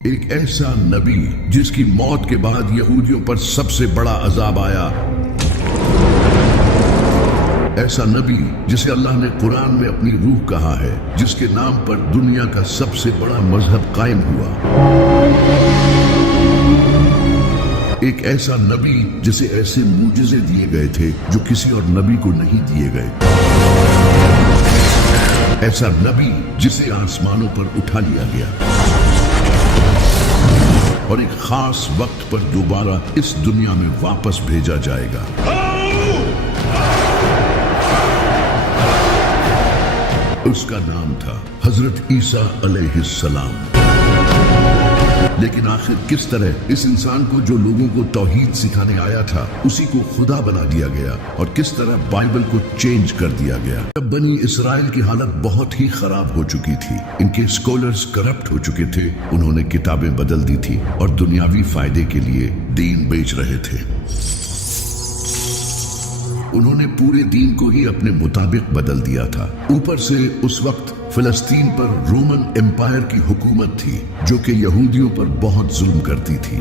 ایک ایسا نبی جس کی موت کے بعد یہودیوں پر سب سے بڑا عذاب آیا، ایسا نبی جسے اللہ نے قرآن میں اپنی روح کہا ہے، جس کے نام پر دنیا کا سب سے بڑا مذہب قائم ہوا، ایک ایسا نبی جسے ایسے معجزے دیے گئے تھے جو کسی اور نبی کو نہیں دیے گئے، ایسا نبی جسے آسمانوں پر اٹھا لیا گیا اور ایک خاص وقت پر دوبارہ اس دنیا میں واپس بھیجا جائے گا۔ اس کا نام تھا حضرت عیسیٰ علیہ السلام۔ لیکن آخر کس طرح اس انسان کو جو لوگوں کو توحید سکھانے آیا تھا اسی کو خدا بنا دیا گیا، اور کس طرح بائبل کو چینج کر دیا گیا۔ جب بنی اسرائیل کی حالت بہت ہی خراب ہو چکی تھی، ان کے اسکالرز کرپٹ ہو چکے تھے، انہوں نے کتابیں بدل دی تھی اور دنیاوی فائدے کے لیے دین بیچ رہے تھے۔ انہوں نے پورے دین کو ہی اپنے مطابق بدل دیا تھا۔ اوپر سے اس وقت فلسطین پر رومن امپائر کی حکومت تھی جو کہ یہودیوں پر بہت ظلم کرتی تھی۔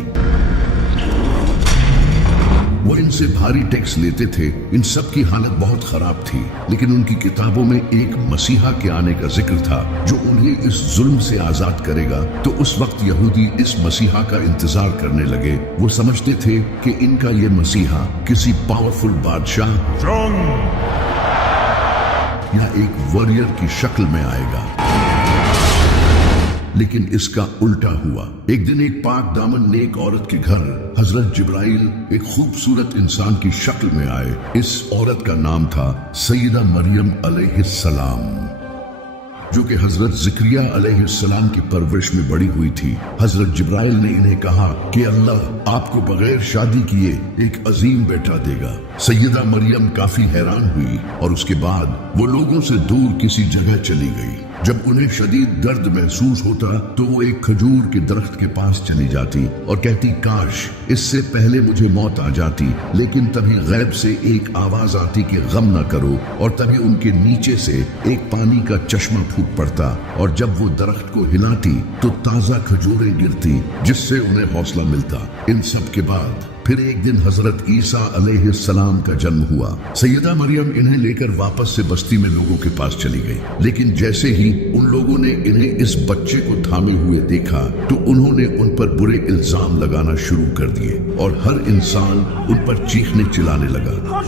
وہ ان سے بھاری ٹیکس لیتے تھے۔ ان سب کی حالت بہت خراب تھی، لیکن ان کی کتابوں میں ایک مسیحا کے آنے کا ذکر تھا جو انہیں اس ظلم سے آزاد کرے گا۔ تو اس وقت یہودی اس مسیحا کا انتظار کرنے لگے۔ وہ سمجھتے تھے کہ ان کا یہ مسیحا کسی پاورفل بادشاہ یا ایک واریر کی شکل میں آئے گا، لیکن اس کا الٹا ہوا۔ ایک دن ایک پاک دامن نیک عورت کے گھر حضرت جبرائیل ایک خوبصورت انسان کی شکل میں آئے۔ اس عورت کا نام تھا سیدہ مریم علیہ السلام، جو کہ حضرت زکریا علیہ السلام کی پرورش میں بڑی ہوئی تھی۔ حضرت جبرائیل نے انہیں کہا کہ اللہ آپ کو بغیر شادی کیے ایک عظیم بیٹا دے گا۔ سیدہ مریم کافی حیران ہوئی اور اس کے بعد وہ لوگوں سے دور کسی جگہ چلی گئی۔ جب انہیں شدید درد محسوس ہوتا تو وہ ایک کھجور کے درخت کے پاس چلی جاتی اور کہتی کاش اس سے پہلے مجھے موت آ جاتی، لیکن تبھی غیب سے ایک آواز آتی کہ غم نہ کرو، اور تبھی ان کے نیچے سے ایک پانی کا چشمہ پھوٹ پڑتا، اور جب وہ درخت کو ہلاتی تو تازہ کھجوریں گرتی جس سے انہیں حوصلہ ملتا۔ ان سب کے بعد پھر ایک دن حضرت عیسیٰ علیہ السلام کا جنم ہوا۔ سیدہ مریم انہیں لے کر واپس سے بستی میں لوگوں کے پاس چلی گئی، لیکن جیسے ہی ان لوگوں نے انہیں اس بچے کو تھامے ہوئے دیکھا تو انہوں نے ان پر برے الزام لگانا شروع کر دیے، اور ہر انسان ان پر چیخنے چلانے لگا۔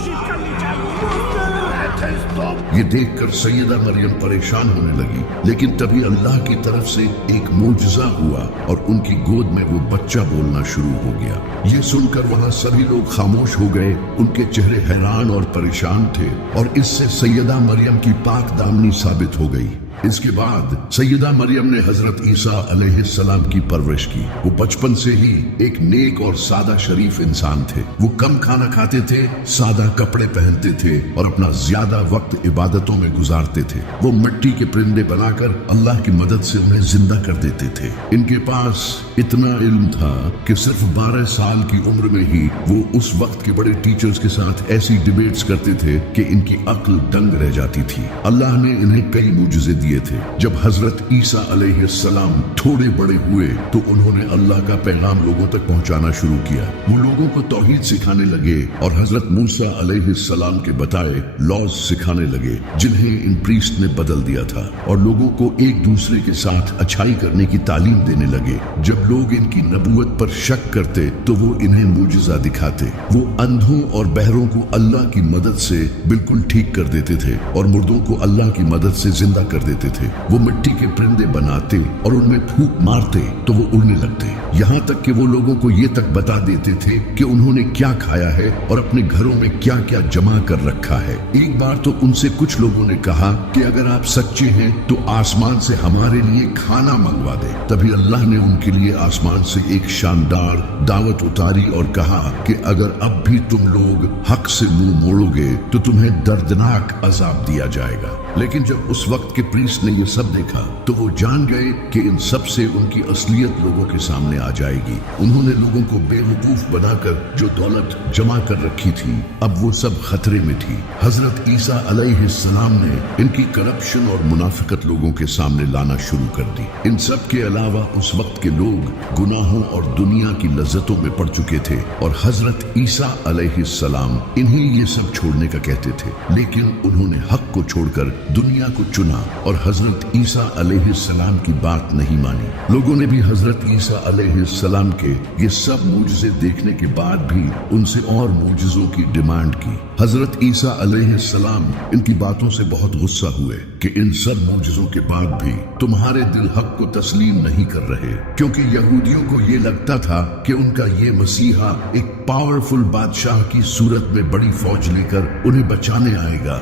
یہ دیکھ کر سیدہ مریم پریشان ہونے لگی، لیکن تبھی اللہ کی طرف سے ایک معجزہ ہوا اور ان کی گود میں وہ بچہ بولنا شروع ہو گیا۔ یہ سن کر وہاں سبھی لوگ خاموش ہو گئے، ان کے چہرے حیران اور پریشان تھے، اور اس سے سیدہ مریم کی پاک دامنی ثابت ہو گئی۔ اس کے بعد سیدہ مریم نے حضرت عیسیٰ علیہ السلام کی پرورش کی۔ وہ بچپن سے ہی ایک نیک اور سادہ شریف انسان تھے۔ وہ کم کھانا کھاتے تھے، سادہ کپڑے پہنتے تھے اور اپنا زیادہ وقت عبادتوں میں گزارتے تھے۔ وہ مٹی کے پرندے بنا کر اللہ کی مدد سے انہیں زندہ کر دیتے تھے۔ ان کے پاس اتنا علم تھا کہ صرف 12 سال کی عمر میں ہی وہ اس وقت کے بڑے ٹیچرز کے ساتھ ایسی ڈیبیٹس کرتے تھے کہ ان کی عقل دنگ رہ جاتی تھی۔ اللہ نے انہیں کئی معجزے دیے تھے۔ جب حضرت عیسیٰ علیہ السلام تھوڑے بڑے ہوئے تو انہوں نے اللہ کا پیغام لوگوں تک پہنچانا شروع کیا۔ وہ لوگوں کو توحید سکھانے لگے اور حضرت موسیٰ علیہ السلام کے بتائے لاز سکھانے لگے، جنہیں ان پریسٹ نے بدل دیا تھا، اور لوگوں کو ایک دوسرے کے ساتھ اچھائی کرنے کی تعلیم دینے لگے۔ جب لوگ ان کی نبوت پر شک کرتے تو وہ انہیں معجزہ دکھاتے۔ وہ اندھوں اور بہروں کو اللہ کی مدد سے بالکل ٹھیک کر دیتے تھے، اور مردوں کو اللہ کی مدد سے زندہ کر دیتے تھے۔ وہ مٹی کے پرندے بناتے اور ان میں پھونک مارتے تو وہ اڑنے لگتے، یہاں تک کہ وہ لوگوں کو یہ تک بتا دیتے تھے کہ انہوں نے کیا کھایا ہے اور اپنے گھروں میں کیا کیا جمع کر رکھا ہے۔ ایک بار تو ان سے کچھ لوگوں نے کہا کہ اگر آپ سچے ہیں تو آسمان سے ہمارے لیے کھانا منگوا دے۔ تبھی اللہ نے ان کے لیے آسمان سے ایک شاندار دعوت اتاری اور کہا کہ اگر اب بھی تم لوگ حق سے منہ موڑو گے تو تمہیں دردناک عذاب دیا جائے گا۔ لیکن جب اس وقت کے پریسٹ प्रीस्ट ने ये सब देखा तो वो जान गए कि इन सब से उनकी असलियत लोगों के सामने आ जाएगी। उन्होंने लोगों को बेवकूफ बनाकर जो दौलत जमा कर रखी थी अब वो सब खतरे में थी। हजरत ईसा अलैहिस्सलाम ने इनकी करप्शन और मुनाफिकत लोगों के सामने लाना शुरू कर दी। इन सब के अलावा उस वक्त के लोग गुनाहों और दुनिया की लज्जतों में पड़ चुके थे और हजरत ईसा अलैहिस्सलाम इन्हें ये सब छोड़ने का कहते थे, लेकिन उन्होंने हक को छोड़कर दुनिया को चुना और हजरत ईसा अलैहिस्सलाम की बात नहीं मानी। लोगों ने भी हजरत ईसा अलैहिस्सलाम के ये सब मूजिज़े देखने के बाद भी उनसे और मूजिज़ों की डिमांड की। हजरत ईसा अलैहिस्सलाम इनकी बातों से बहुत गुस्सा हुए कि इन सब मूजिज़ों के बाद भी तुम्हारे दिल हक को तस्लीम नहीं कर रहे, क्योंकि यहूदियों को ये लगता था कि उनका ये मसीहा एक पावरफुल बादशाह की सूरत में बड़ी फौज लेकर उन्हें बचाने आएगा।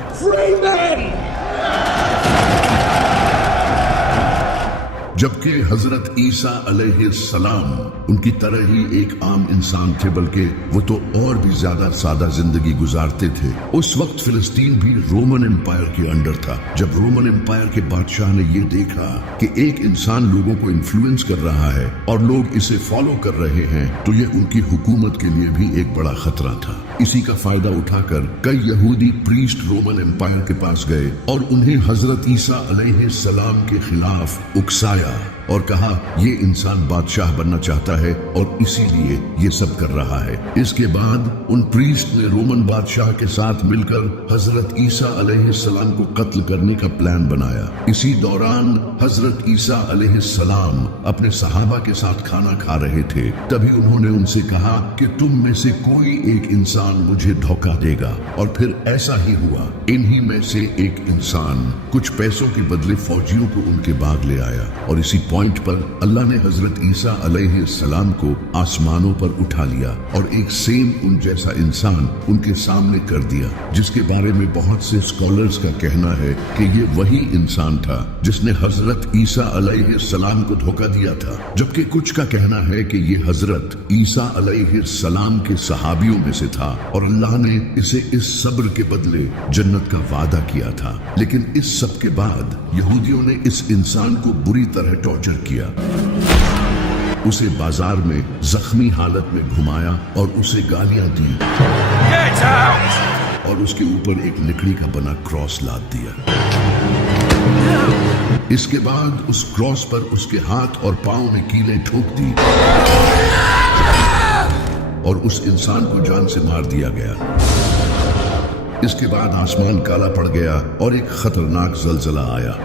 जबकि हजरत ईसा अलैहिस्सलाम उनकी तरह ही एक आम इंसान थे, बल्कि वो तो और भी ज्यादा सादा जिंदगी गुजारते थे। उस वक्त फिलिस्तीन भी रोमन एम्पायर के अंडर था। जब रोमन एम्पायर के बादशाह ने ये देखा कि एक इंसान लोगों को इन्फ्लुएंस कर रहा है और लोग इसे फॉलो कर रहे हैं, तो ये उनकी हुकूमत के लिए भी एक बड़ा खतरा था। इसी का फायदा उठाकर कई यहूदी प्रीस्ट रोमन एम्पायर के पास गए और उन्हें हजरत ईसा अलैहिस्सलाम के खिलाफ उकसाया और कहा ये इंसान बादशाह बनना चाहता है और इसीलिए ये सब कर रहा है। इसके बाद उन प्रीस्ट ने रोमन बादशाह के साथ मिलकर हजरत ईसा अलैहिस्सलाम को कत्ल करने का प्लान बनाया। इसी दौरान हजरत ईसा अलैहिस्सलाम अपने सहाबा के साथ खाना खा रहे थे। तभी उन्होंने उनसे कहा कि तुम में से कोई एक इंसान मुझे धोखा देगा, और फिर ऐसा ही हुआ। इन्हीं में से एक इंसान कुछ पैसों के बदले फौजियों को उनके बाग ले आया और इसी पॉइंट पर अल्लाह ने हजरत ईसा अलैहिस्सलाम को आसमानों पर उठा लिया और एक सेम उन जैसा इंसान उनके सामने कर दिया, जिसके बारे में बहुत से स्कॉलर्स का कहना है कि ये वही इंसान था जिसने हजरत ईसा अलैहिस्सलाम को धोखा दिया था। जबकि कुछ का कहना है कि ये हजरत ईसा अलैहिस्सलाम के सहाबियों में से था और अल्लाह ने इसे इस सब्र के बदले जन्नत का वादा किया था। लेकिन इस सब के बाद यहूदियों ने इस इंसान को बुरी तरह टॉर्चर किया। उसे बाजार में जख्मी हालत में घुमाया और उसे गालियां दी और उसके ऊपर एक लकड़ी का बना क्रॉस लाद दिया। इसके बाद उस क्रॉस पर उसके हाथ और पांव में कीलें ठोक दी और उस इंसान को जान से मार दिया गया। इसके बाद आसमान काला पड़ गया और एक खतरनाक ज़लज़ला आया।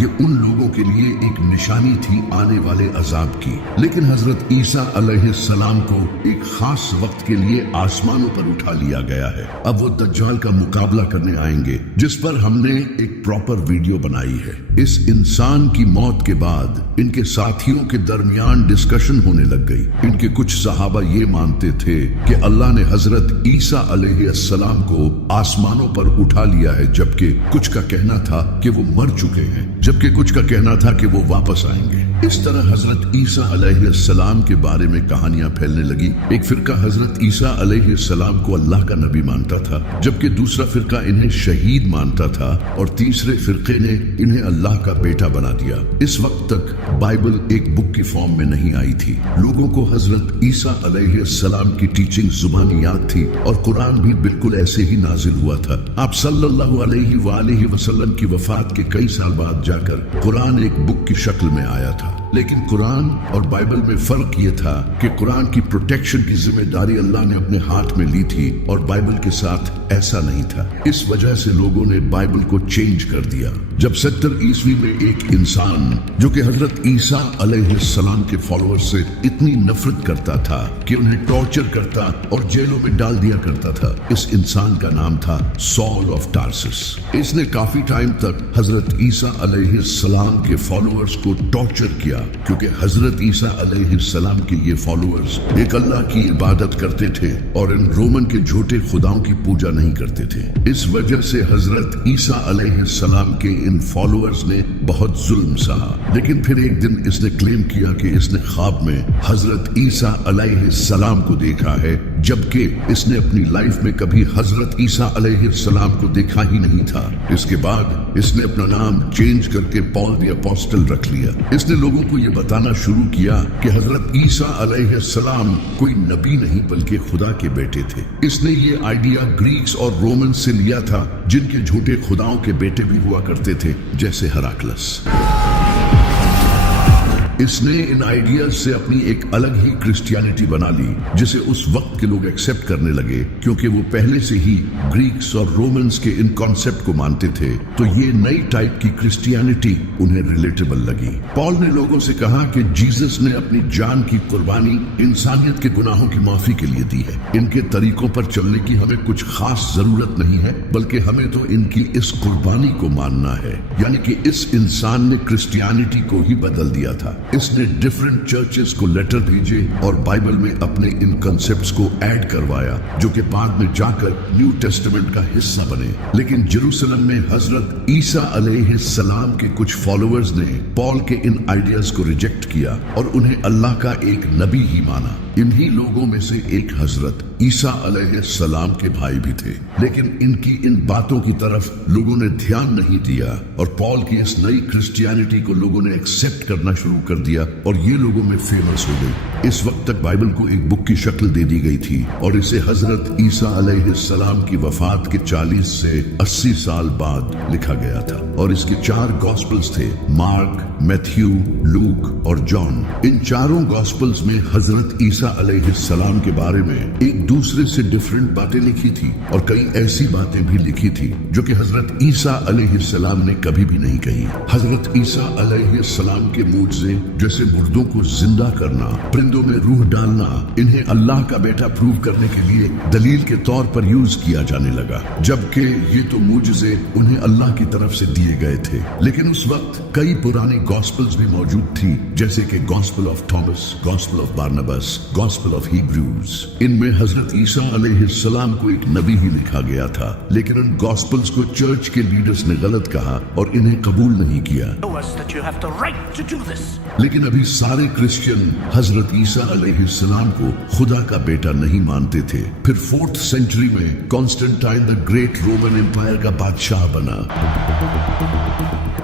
ये उन लोगों के लिए एक निशानी थी आने वाले अजाब की। लेकिन हजरत ईसा अलैहिस्सलाम को एक खास वक्त के लिए आसमानों पर उठा लिया गया है। अब वो दज्जाल का मुकाबला करने आएंगे, जिस पर हमने एक प्रॉपर वीडियो बनाई है। इस इंसान की मौत के बाद इनके साथियों के दरमियान डिस्कशन होने लग गई। इनके कुछ सहाबा ये मानते थे कि अल्लाह ने हजरत ईसा अलैहिस्सलाम को आसमानों पर उठा लिया है, जबकि कुछ का कहना था कि वो मर चुके हैं, जबकि कुछ का कहना था कि वो वापस आएंगे। इस तरह हजरत ईसा अलैहिस्सलाम के बारे में कहानियां फैलने लगी। एक फिरका हजरत ईसा अलैहिस्सलाम को अल्लाह का नबी मानता था, जबकि दूसरा फिरका इन्हें शहीद मानता था और तीसरे फिरके ने इन्हें अल्लाह का बेटा बना दिया। इस वक्त तक बाइबल एक बुक की फॉर्म में नहीं आई थी। लोगों को हजरत ईसा अलैहिस्सलाम की टीचिंग जुबानी याद थी और कुरान भी बिल्कुल ऐसे ही नाजिल हुआ था। आप सल्लल्लाहु अलैहि वसल्लम की वफात के कई साल बाद जाकर कुरान एक बुक की शक्ल में आया था। लेकिन कुरान और बाइबल में फर्क ये था कि कुरान की प्रोटेक्शन की जिम्मेदारी अल्लाह ने अपने हाथ में ली थी और बाइबल के साथ ऐसा नहीं था। इस वजह से लोगों ने बाइबल को चेंज कर दिया। जब 70 ईस्वी में एक इंसान जो कि हजरत ईसा अलैहिस्सलाम के फॉलोअर्स से इतनी नफरत करता था कि उन्हें टॉर्चर करता और जेलों में डाल दिया करता था, इस इंसान का नाम था सॉल ऑफ टार्सस। इसने काफी टाइम तक हजरत ईसा अलैहिस्सलाम के फॉलोअर्स को टॉर्चर किया गया, क्योंकि हजरत ईसा अलैहिस्सलाम के ये फॉलोअर्स एक अल्लाह की इबादत करते थे और इन रोमन के झूठे खुदाओं की पूजा नहीं करते थे। इस वजह से हजरत ईसा अलैहिस्सलाम के इन फॉलोअर्स ने बहुत जुल्म सहा। लेकिन फिर एक दिन इसने क्लेम किया कि इसने ख्वाब में हजरत ईसा अलैहिस्सलाम को देखा है, जबकि इसने अपनी लाइफ में कभी हजरत ईसा अलैहिस्सलाम को देखा ही नहीं था। इसके बाद इसने अपना नाम चेंज करके पॉल द अपोस्टल रख लिया। इसने लोगों को यह बताना शुरू किया कि हजरत ईसा अलैहिस्सलाम कोई नबी नहीं बल्कि खुदा के बेटे थे। इसने ये आइडिया ग्रीक्स और रोमन से लिया था, जिनके झूठे खुदाओं के बेटे भी हुआ करते थे, जैसे हराक्लस। इसने इन आइडियाज से अपनी एक अलग ही क्रिश्चियनिटी बना ली, जिसे उस वक्त के लोग एक्सेप्ट करने लगे, क्योंकि वो पहले से ही ग्रीक्स और रोमन्स के इन कॉन्सेप्ट को मानते थे। तो ये नई टाइप की क्रिश्चियनिटी उन्हें रिलेटेबल लगी। पॉल ने लोगों से कहा कि जीसस ने अपनी जान की कुर्बानी इंसानियत के गुनाहों की माफी के लिए दी है। इनके तरीकों पर चलने की हमें कुछ खास जरूरत नहीं है, बल्कि हमें तो इनकी इस कुर्बानी को मानना है। यानी कि इस इंसान ने क्रिश्चियनिटी को ही बदल दिया था। इसने डिफरेंट चर्चेस को लेटर भेजे और बाइबल में अपने इन कॉन्सेप्ट्स को ऐड करवाया, जो कि बाद में जाकर न्यू टेस्टामेंट का हिस्सा बने। लेकिन जेरूसलम में हजरत ईसा अलैहिस्सलाम के कुछ फॉलोअर्स ने पॉल के इन आइडियाज को रिजेक्ट किया और उन्हें अल्लाह का एक नबी ही माना। इन्हीं लोगों में से एक हजरत ईसा अलैहिस्सलाम के भाई भी थे, लेकिन इनकी इन बातों की तरफ लोगों ने ध्यान नहीं दिया और पॉल की इस नई क्रिश्चियनिटी को लोगों ने एक्सेप्ट करना शुरू कर दिया और ये लोगों में फेमस हो गई। इस वक्त तक बाइबल को एक बुक की शक्ल दे दी गई थी और इसे हजरत ईसा अलैहिस्सलाम की वफात के 40 से 80 साल बाद लिखा गया था और इसके 4 गॉस्पल्स थे, मार्क, मैथ्यू, लूक और जॉन। इन चारों गॉस्पल्स में हजरत ईसा अलैहिस्सलाम के बारे में एक दूसरे से डिफरेंट बातें लिखी थी और कई ऐसी बातें भी लिखी थी जो कि हजरत ईसा अलैहिस्सलाम ने कभी भी नहीं कही। हजरत ईसा अलैहिस्सलाम के मुझसे जैसे मुर्दों को जिंदा करना, परिंदों में रूह डालना, इन्हें अल्लाह का बेटा प्रूव करने के लिए दलील के तौर पर यूज किया जाने लगा, जबकि ये तो मुझसे उन्हें अल्लाह की तरफ से दिए गए थे। लेकिन उस वक्त कई पुरानी गॉस्पल्स भी मौजूद थी, जैसे कि gospel of Thomas, gospel of Barnabas, gospel of Hebrews. इनमें हजरत ईसा अलैहिस्सलाम को एक नबी ही लिखा गया था, लेकिन उन गॉस्पल्स को चर्च के लीडर्स ने गलत कहा और इन्हें कबूल नहीं किया। लेकिन अभी सारे क्रिश्चियन हजरत ईसा अलैहिस्सलाम को खुदा का बेटा नहीं मानते थे। फिर 4th सेंचुरी में Constantine the great Roman empire का बादशाह बना।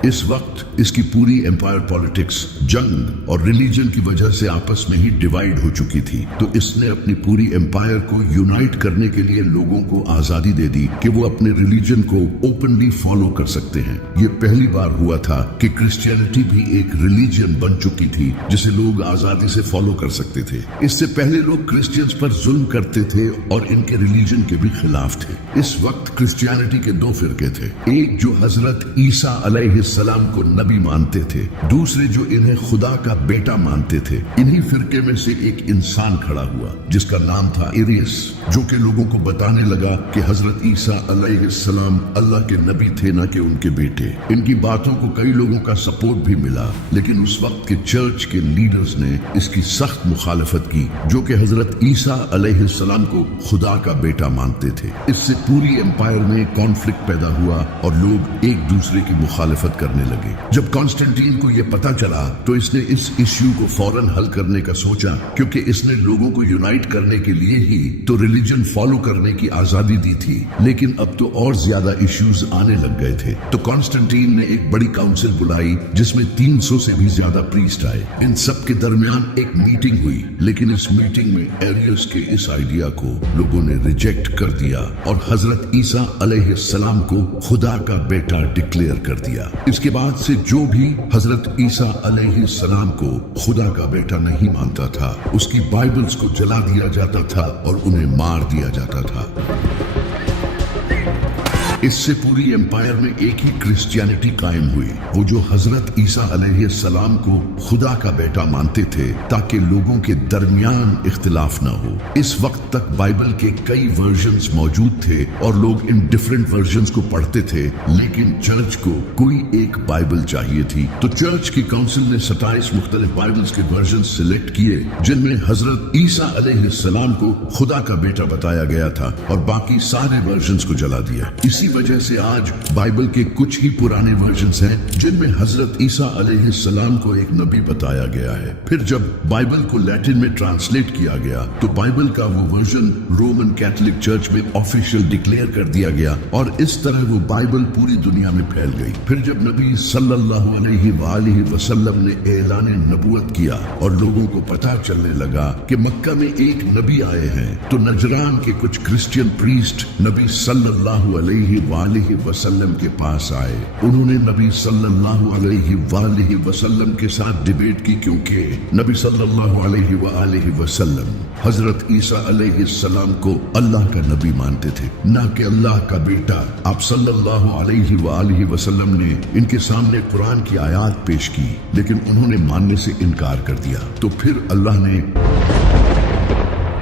इस वक्त इसकी पूरी एम्पायर पॉलिटिक्स, जंग और रिलीजन की वजह से आपस में ही डिवाइड हो चुकी थी। तो इसने अपनी पूरी एम्पायर को यूनाइट करने के लिए लोगों को आजादी दे दी कि वो अपने रिलीजन को ओपनली फॉलो कर सकते हैं। ये पहली बार हुआ था कि क्रिश्चियनिटी भी एक रिलीजन बन चुकी थी जिसे लोग आजादी से फॉलो कर सकते थे। इससे पहले लोग क्रिश्चियंस पर जुल्म करते थे और इनके रिलीजन के भी खिलाफ थे। इस वक्त क्रिश्चियनिटी के 2 फिरके थे, एक जो हजरत ईसा अलैहिस्सलाम को नबी मानते थे, दूसरे जो इन्हें खुदा का बेटा मानते थे। इन्हीं फिरके में से एक इंसान खड़ा हुआ जिसका नाम था एरियस, जो कि लोगों को बताने लगा कि हजरत ईसा अलैहिस्सलाम अल्लाह के नबी थे, न कि उनके बेटे। इनकी बातों को कई लोगों का सपोर्ट भी मिला, लेकिन उस वक्त के चर्च के लीडर्स ने इसकी सख्त मुखालफत की, जो कि हजरत ईसा अलैहिस्सलाम को खुदा का बेटा मानते थे। इससे पूरी एम्पायर में कॉन्फ्लिक्ट पैदा हुआ और लोग एक दूसरे की मुखालफत करने लगे। जब कॉन्स्टेंटीन को यह पता चला तो इसने इस इश्यू को फौरन हल करने का सोचा, क्योंकि इसने लोगों को यूनाइट करने के लिए ही तो रिलीजन फॉलो करने की आजादी दी थी, लेकिन अब तो और ज्यादा इश्यूज आने लग गए थे। तो कॉन्स्टेंटीन ने एक बड़ी काउंसिल बुलाई जिसमें 300 से भी ज्यादा प्रीस्ट आए। इन सब के दरमियान एक मीटिंग हुई, लेकिन इस मीटिंग में एरियस के इस आइडिया को लोगों ने रिजेक्ट कर दिया और हजरत ईसा अलैहिस्सलाम को खुदा का बेटा डिक्लेयर कर दिया। इसके बाद से जो भी हजरत ईसा अलैहिस्सलाम को खुदा का बेटा नहीं मानता था, उसकी बाइबल्स को जला दिया जाता था और उन्हें मार दिया जाता था। इससे पूरी एम्पायर में एक ही क्रिश्चियनिटी कायम हुई, वो जो हजरत ईसा अलैहिस्सलाम को खुदा का बेटा मानते थे, ताकि लोगों के दरमियान इख्तिलाफ ना हो। इस वक्त तक बाइबल के कई वर्जन्स मौजूद थे और लोग इन डिफरेंट वर्जन्स को पढ़ते थे, लेकिन चर्च को कोई एक बाइबल चाहिए थी। तो चर्च की काउंसिल ने 27 मुख्तलिफ बाइबल्स के वर्जन सिलेक्ट किए, जिनमें हजरत ईसा अलैहिस्सलाम को खुदा का बेटा बताया गया था, और बाकी सारे वर्जन्स को जला दिया। इसी वजह से आज बाइबल के कुछ ही पुराने वर्जन्स हैं जिनमें हजरत ईसा अलैहिस्सलाम को एक नबी बताया गया है। फिर जब बाइबल को लैटिन में ट्रांसलेट किया गया तो बाइबल का वो वर्जन रोमन कैथोलिक चर्च में ऑफिशियल डिक्लेयर कर दिया गया, और इस तरह वो बाइबल पूरी दुनिया में फैल गई। फिर जब नबी सल्लल्लाहु अलैहि वसल्लम ने ऐलान नबूवत किया और लोगों को पता चलने लगा कि मक्का में एक नबी आए हैं, तो नजरान के कुछ क्रिश्चियन प्रीस्ट नबी सल्लल्लाहु अलैहि वसल्लम के पास आए। उन्होंने नबी सल्लल्लाहु अलैहि वसल्लम के साथ डिबेट की, क्योंकि नबी सल्लल्लाहु अलैहि वसल्लम हजरत ईसा अलैहिस्सलाम को अल्लाह का नबी मानते थे, न कि अल्लाह का बेटा। आप सल्लल्लाहु अलैहि वसल्लम ने इनके सामने कुरान की आयत पेश की, लेकिन उन्होंने मानने से इनकार कर दिया। तो फिर अल्लाह ने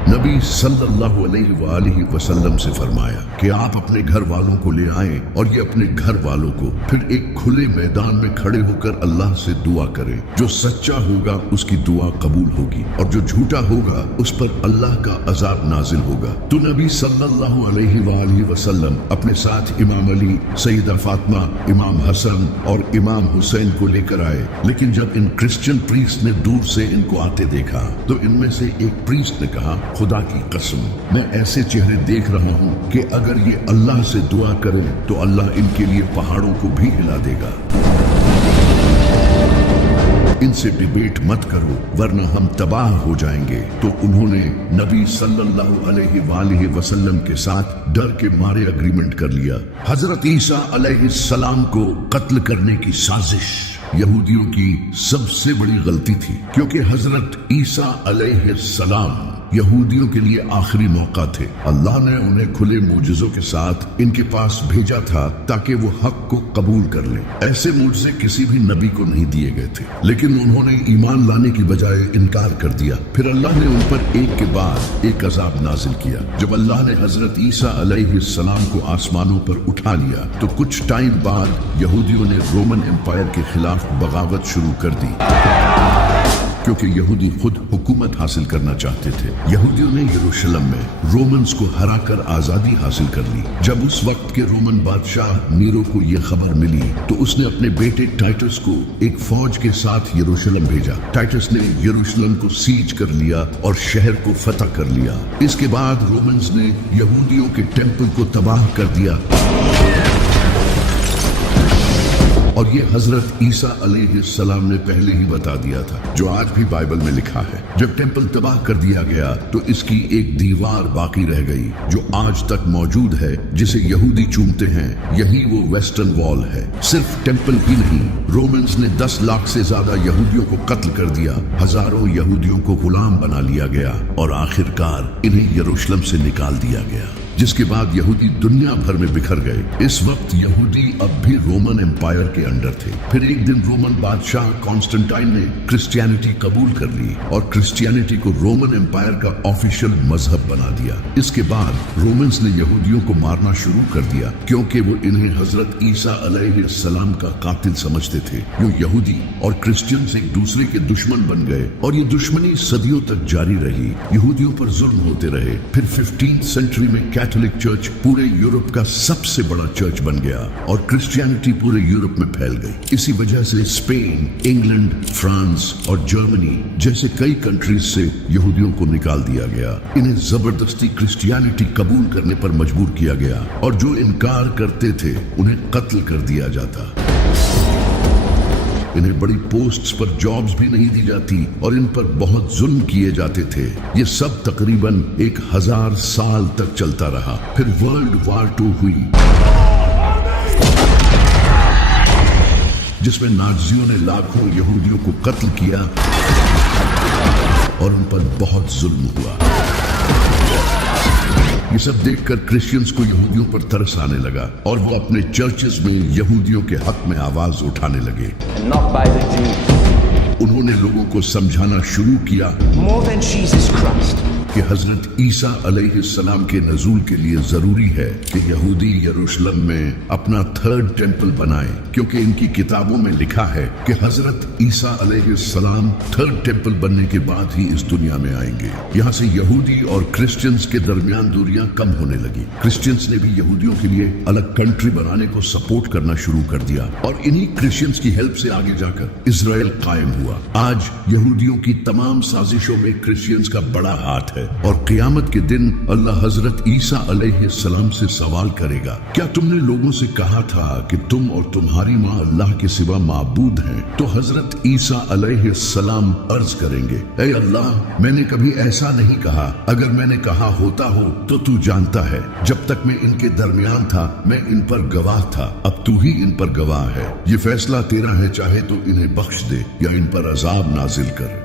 नबी सल्लल्लाहु अलैहि वसल्लम से फरमाया कि आप अपने घर वालों को ले आएं, और ये अपने घर वालों को फिर एक खुले मैदान में खड़े होकर अल्लाह से दुआ करें। जो सच्चा होगा उसकी दुआ कबूल होगी, और जो झूठा होगा उस पर अल्लाह का अजाब नाजिल होगा। तो नबी सल्लल्लाहु अलैहि वसल्लम अपने साथ इमाम अली, सईदा फातिमा, इमाम हसन और इमाम हुसैन को लेकर आए। लेकिन जब इन क्रिश्चियन प्रीस्ट ने दूर से इनको आते देखा तो इनमें से एक प्रीस्ट ने कहा, खुदा की कसम, मैं ऐसे चेहरे देख रहा हूँ कि अगर ये अल्लाह से दुआ करें तो अल्लाह इनके लिए पहाड़ों को भी हिला देगा। इनसे डिबेट मत करो वरना हम तबाह हो जाएंगे। तो उन्होंने नबी सल्लल्लाहु अलैहि वसल्लम के साथ डर के मारे एग्रीमेंट कर लिया। हजरत ईसा अलैहिस्सलाम को कत्ल करने की साजिश यहूदियों की सबसे बड़ी गलती थी, क्योंकि हजरत ईसा अलैहिस्सलाम यहूदियों के लिए आखिरी मौका थे। अल्लाह ने उन्हें खुले मोजज़ों के साथ इनके पास भेजा था ताकि वो हक को कबूल कर लें। ऐसे मोजज़े किसी भी नबी को नहीं दिए गए थे, लेकिन उन्होंने ईमान लाने की बजाय इनकार कर दिया। फिर अल्लाह ने उन पर एक के बाद एक अजाब नाजिल किया। जब अल्लाह ने हजरत ईसा अलैहिस्सलाम को आसमानों पर उठा लिया तो कुछ टाइम बाद यहूदियों ने रोमन एम्पायर के खिलाफ बगावत शुरू कर दी, क्योंकि यहूदी खुद हुकूमत हासिल करना चाहते थे। यहूदियों ने यरूशलेम में रोमन्स को हराकर आजादी हासिल कर ली। जब उस वक्त के रोमन बादशाह नीरो को यह खबर मिली तो उसने अपने बेटे टाइटस को एक फौज के साथ यरूशलेम भेजा। टाइटस ने यरूशलेम को सीज कर लिया और शहर को फतह कर लिया। इसके बाद रोमन्स ने यहूदियों के टेम्पल को तबाह कर दिया, और ये हजरत ईसा अलैहिस्सलाम ने पहले ही बता दिया था, जो आज भी बाइबल में लिखा है। जब टेंपल तबाह कर दिया गया तो इसकी एक दीवार बाकी रह गई जो आज तक मौजूद है, जिसे यहूदी चूमते हैं। यही वो वेस्टर्न वॉल है। सिर्फ टेंपल ही नहीं, रोमन्स ने 10 लाख से ज्यादा यहूदियों को कत्ल कर दिया, हजारों यहूदियों को गुलाम बना लिया गया, और आखिरकार इन्हें यरूशलेम से निकाल दिया गया, जिसके बाद यहूदी दुनिया भर में बिखर गए। इस वक्त यहूदी अब भी रोमन एम्पायर के अंडर थे। फिर एक दिन रोमन बादशाह कॉन्स्टेंटाइन ने क्रिश्चियनिटी कबूल कर ली और क्रिश्चियनिटी को रोमन एम्पायर का ऑफिशियल मजहब बना दिया। इसके बाद रोमन्स ने यहूदियों को मारना शुरू कर दिया, क्योंकि वो इन्हें हजरत ईसा अलैहिस्सलाम का कातिल समझते थे। यो यहूदी और क्रिश्चियंस एक दूसरे के दुश्मन बन गए, और ये दुश्मनी सदियों तक जारी रही। यहूदियों पर जुल्म होते रहे। फिर 15th सेंचुरी में कैथोलिक चर्च पूरे यूरोप का सबसे बड़ा चर्च बन गया, और क्रिश्चियनिटी पूरे यूरोप में फैल गई। इसी वजह से स्पेन, इंग्लैंड, फ्रांस और जर्मनी जैसे कई कंट्रीज से यहूदियों को निकाल दिया गया। इन्हें जबरदस्ती क्रिश्चियनिटी कबूल करने पर मजबूर किया गया, और जो इनकार करते थे उन्हें कत्ल कर दिया जाता। इन्हें बड़ी पोस्ट्स पर जॉब्स भी नहीं दी जाती, और इन पर बहुत जुल्म किए जाते थे। ये सब तकरीबन 1000 साल तक चलता रहा। फिर वर्ल्ड वॉर 2 हुई, जिसमें नाज़ियों ने लाखों यहूदियों को कत्ल किया और उन पर बहुत जुल्म हुआ। ये सब देखकर क्रिश्चियंस को यहूदियों पर तरस आने लगा और वो अपने चर्चेस में यहूदियों के हक में आवाज उठाने लगे। and not by the Jews. उन्होंने लोगों को समझाना शुरू किया More than Jesus Christ. कि हजरत ईसा अलैहिस्सलाम के नजूल के लिए जरूरी है कि यहूदी यरूशलेम में अपना थर्ड टेम्पल बनाएं, क्योंकि इनकी किताबों में लिखा है कि हजरत ईसा अलैहिस्सलाम थर्ड टेम्पल बनने के बाद ही इस दुनिया में आएंगे। यहाँ से यहूदी और क्रिश्चियंस के दरमियान दूरियां कम होने लगी। क्रिश्चियंस ने भी यहूदियों के लिए अलग कंट्री बनाने को सपोर्ट करना शुरू कर दिया और इन्हीं क्रिश्चियंस की हेल्प से आगे जाकर इजराइल कायम हुआ। आज यहूदियों की तमाम साजिशों में क्रिश्चियंस का बड़ा हाथ है और क़यामत के दिन अल्लाह हजरत ईसा अलैहिस्सलाम से सवाल करेगा, क्या तुमने लोगों से कहा था कि तुम और तुम्हारी माँ अल्लाह के सिवा माबूद हैं? तो हजरत ईसा अलैहिस्सलाम अर्ज करेंगे, ऐ अल्लाह, मैंने कभी ऐसा नहीं कहा। अगर मैंने कहा होता हो तो तू जानता है। जब तक मैं इनके दरमियान था मैं इन पर गवाह था, अब तू ही इन पर गवाह है। ये फैसला तेरा है, चाहे तो इन्हें बख्श दे या इन पर अजाब नाजिल कर।